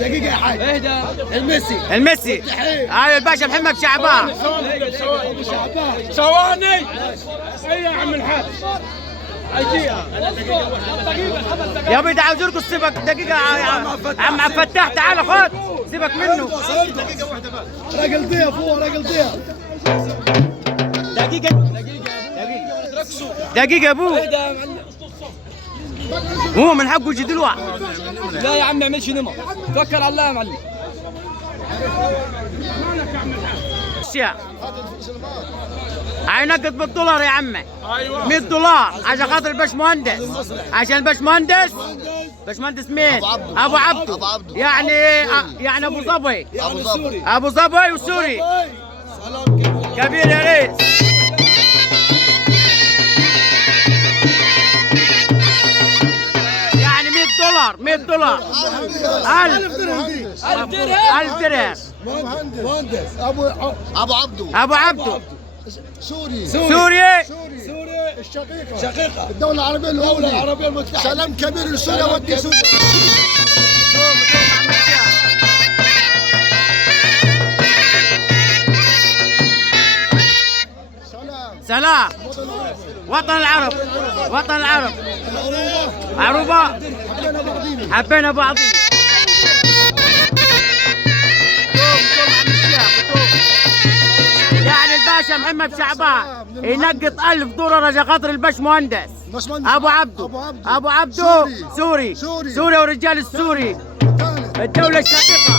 دقيقة يا حاج. اهدى. الميسي. ايوه الباشا محمد شعبان. ثواني. اي يا عم الحاج. يا بيدي عاوز يرقص. سيبك دقيقة يا عم عبد الفتاح، تعال خد سيبك منه. دقيقة واحدة بس. راجل ضيف هو راجل ضيف. دقيقة يا ابوه. هو من حقه يجي دلوقتي. لا يا عم ما اعملش نمر، توكل على الله يا معلم. هينقط بالدولار يا عمي. ايوه $100 عشان خاطر الباشمهندس. عشان الباشمهندس. باشمهندس مين؟ ابو عبده. يعني ابو ظبي. ابو ظبي وسوري. كبير يا ريس. يعني $100 1000 درهم. مهندس ابو عبده سوري الشقيقة الدولة العربية المتحدة. سلام كبير لسوريا ودي سوريا. سلام وطن العرب. عروبة حبينا بعضينا. يعني الباشا محمد شعبان ينقط $1000 عشان خاطر الباشمهندس ابو عبده سوري ورجال السوري الدولة الشقيقة.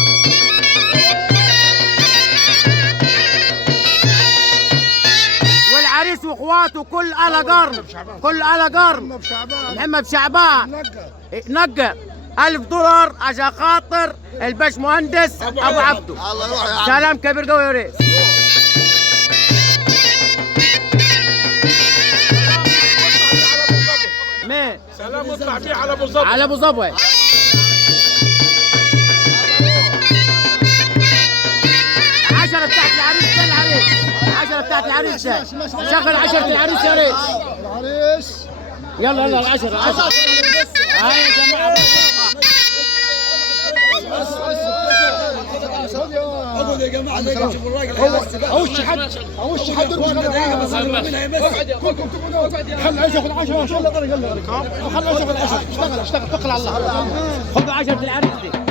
والعريس واخواته كل آل قرن. محمد شعبان نقط $1000 عشان خاطر الباشمهندس ابو عبده. سلام كبير قوي يا ريس. مين؟ سلام اطلع فيه على ابو ظبي. على ابو ظبي. 10 بتاعت العريس ده. 10 بتاعت العريس ده. شغل 10 العريس يا ريس. العريس يلا العشرة. هاي يا جماعة. اقعد يا جماعة دقيقة شوفوا الراجل. اوش حد دقيقة بس كلكم تقعدوا. خلي عيش ياخذ 10 ان شاء الله. خلي عيش ياخذ 10. اشتغل توكل على الله. خذوا 10 العريس دي.